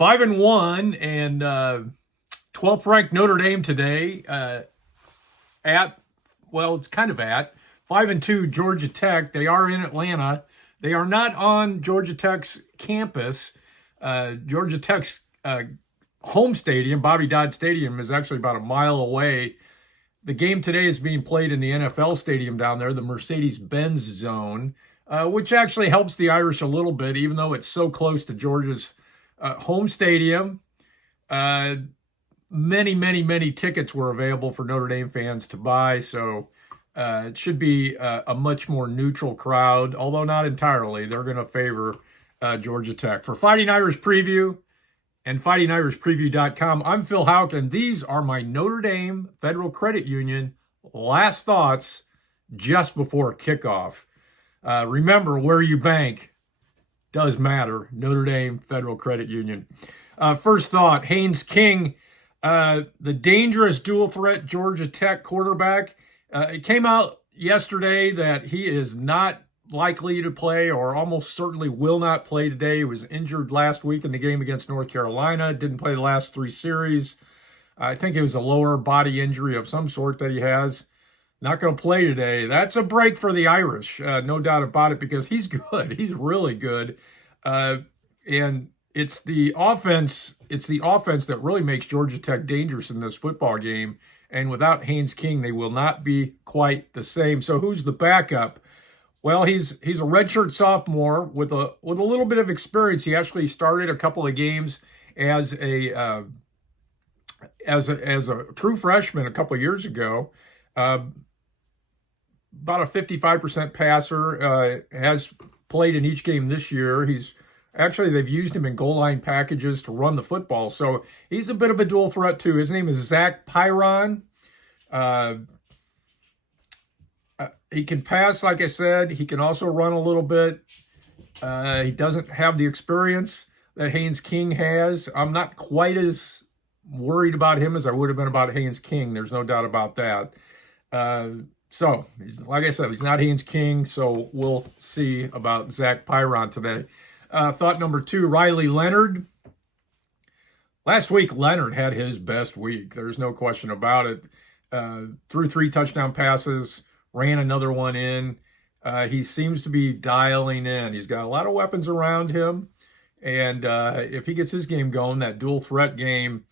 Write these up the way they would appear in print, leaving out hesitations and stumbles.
5-1 and 12th ranked Notre Dame today. It's kind of at 5-2 Georgia Tech. They are in Atlanta. They are not on Georgia Tech's campus. Georgia Tech's home stadium, Bobby Dodd Stadium, is actually about a mile away. The game today is being played in the NFL stadium down there, the Mercedes-Benz Zone, which actually helps the Irish a little bit, even though it's so close to Georgia's home stadium. Many tickets were available for Notre Dame fans to buy, so it should be a much more neutral crowd, although not entirely. They're going to favor Georgia Tech. For Fighting Irish Preview and FightingIrishPreview.com, I'm Phil Houck, and these are my Notre Dame Federal Credit Union last thoughts just before kickoff. Remember, where you bank does matter. Notre Dame Federal Credit Union. First thought, Haynes King, the dangerous dual threat Georgia Tech quarterback. It came out yesterday that he is not likely to play, or almost certainly will not play today. He was injured last week in the game against North Carolina. Didn't play the last 3 series. I think it was a lower body injury of some sort that he has. Not going to play today. That's a break for the Irish, no doubt about it, because he's good. He's really good. And it's the offense that really makes Georgia Tech dangerous in this football game. And without Haynes King, they will not be quite the same. So who's the backup? Well, he's a redshirt sophomore with a little bit of experience. He actually started a couple of games as a true freshman a couple of years ago. About a 55% passer, has played in each game this year. They've used him in goal line packages to run the football. So he's a bit of a dual threat too. His name is Zach Pyron. He can pass, like I said. He can also run a little bit. He doesn't have the experience that Haynes King has. I'm not quite as worried about him as I would have been about Haynes King. There's no doubt about that. So, like I said, he's not Haynes King, so we'll see about Zach Pyron today. Thought number 2, Riley Leonard. Last week, Leonard had his best week. There's no question about it. Threw 3 touchdown passes, ran another one in. He seems to be dialing in. He's got a lot of weapons around him. And if he gets his game going, that dual threat game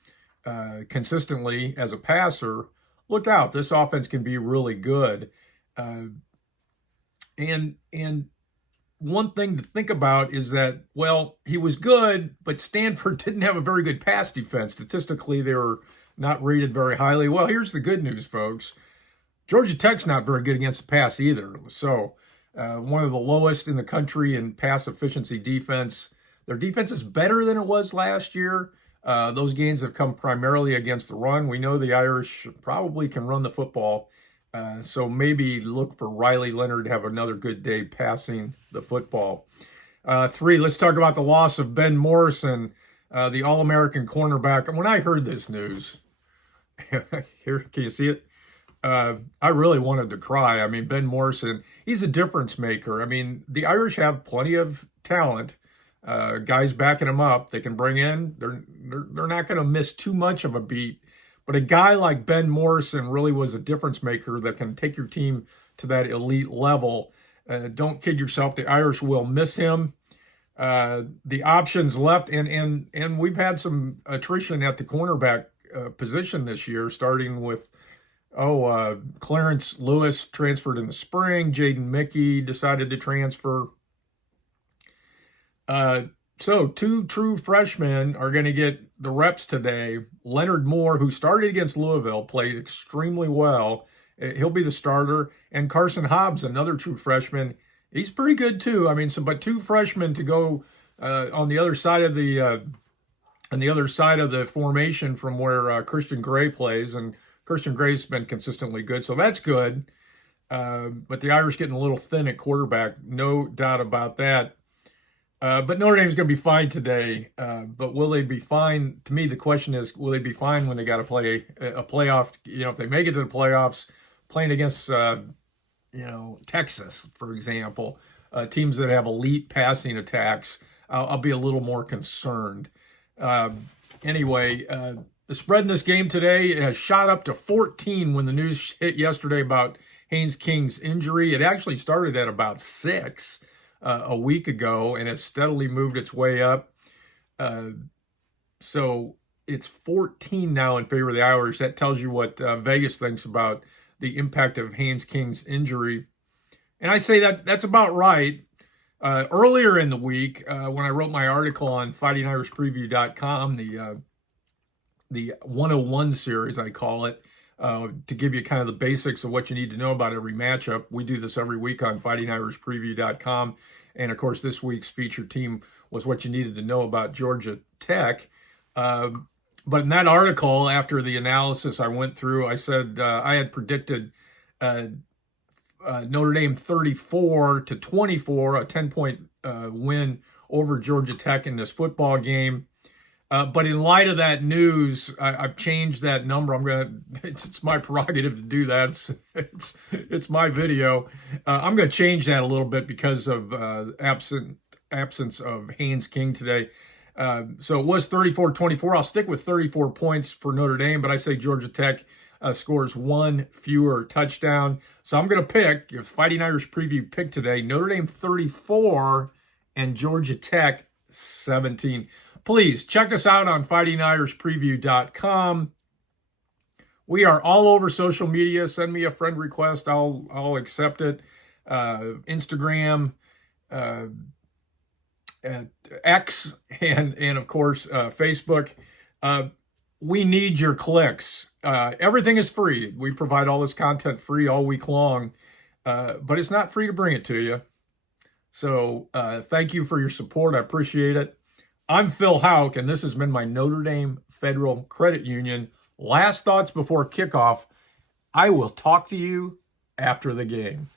consistently as a passer, look out. This offense can be really good. And one thing to think about is that, well, he was good, but Stanford didn't have a very good pass defense. Statistically, they were not rated very highly. Well, here's the good news, folks. Georgia Tech's not very good against the pass either. So one of the lowest in the country in pass efficiency defense. Their defense is better than it was last year. Those gains have come primarily against the run. We know the Irish probably can run the football. So maybe look for Riley Leonard to have another good day passing the football. 3, let's talk about the loss of Ben Morrison, the All-American cornerback. And when I heard this news, here, can you see it? I really wanted to cry. I mean, Ben Morrison, he's a difference maker. I mean, the Irish have plenty of talent. Guys backing them up, they can bring in. They're not going to miss too much of a beat. But a guy like Ben Morrison really was a difference maker that can take your team to that elite level. Don't kid yourself, the Irish will miss him. The options left, and we've had some attrition at the cornerback position this year, starting with Clarence Lewis transferred in the spring. Jaden Mickey decided to transfer. So 2 true freshmen are going to get the reps today. Leonard Moore, who started against Louisville, played extremely well. He'll be the starter. And Carson Hobbs, another true freshman, he's pretty good too. I mean, but 2 freshmen to go on the other side of the formation from where Christian Gray plays, and Christian Gray's been consistently good, so that's good. But the Irish getting a little thin at quarterback, no doubt about that. But Notre Dame's going to be fine today. But will they be fine? To me, the question is, will they be fine when they got to play a playoff? You know, if they make it to the playoffs, playing against, Texas, for example, teams that have elite passing attacks, I'll be a little more concerned. Anyway, the spread in this game today has shot up to 14 when the news hit yesterday about Haynes King's injury. It actually started at about 6 a week ago and has steadily moved its way up. So it's 14 now in favor of the Irish. That tells you what Vegas thinks about the impact of Haynes King's injury. And I say that's about right. Earlier in the week, when I wrote my article on fightingirishpreview.com, the 101 series, I call it, to give you kind of the basics of what you need to know about every matchup. We do this every week on fightingirishpreview.com. And, of course, this week's featured team was what you needed to know about Georgia Tech. But in that article, after the analysis I went through, I said I had predicted Notre Dame 34-24, a 10-point win over Georgia Tech in this football game. But in light of that news, I've changed that number. It's my prerogative to do that. It's my video. I'm going to change that a little bit because of absence of Haynes King today. So it was 34-24. I'll stick with 34 points for Notre Dame, but I say Georgia Tech scores one fewer touchdown. So I'm going to pick, if Fighting Irish Preview pick today, Notre Dame 34 and Georgia Tech 17. Please check us out on fightingirishpreview.com. We are all over social media. Send me a friend request. I'll accept it. Instagram, X, and of course, Facebook. We need your clicks. Everything is free. We provide all this content free all week long, but it's not free to bring it to you. So thank you for your support. I appreciate it. I'm Phil Houck, and this has been my Notre Dame Federal Credit Union last thoughts before kickoff. I will talk to you after the game.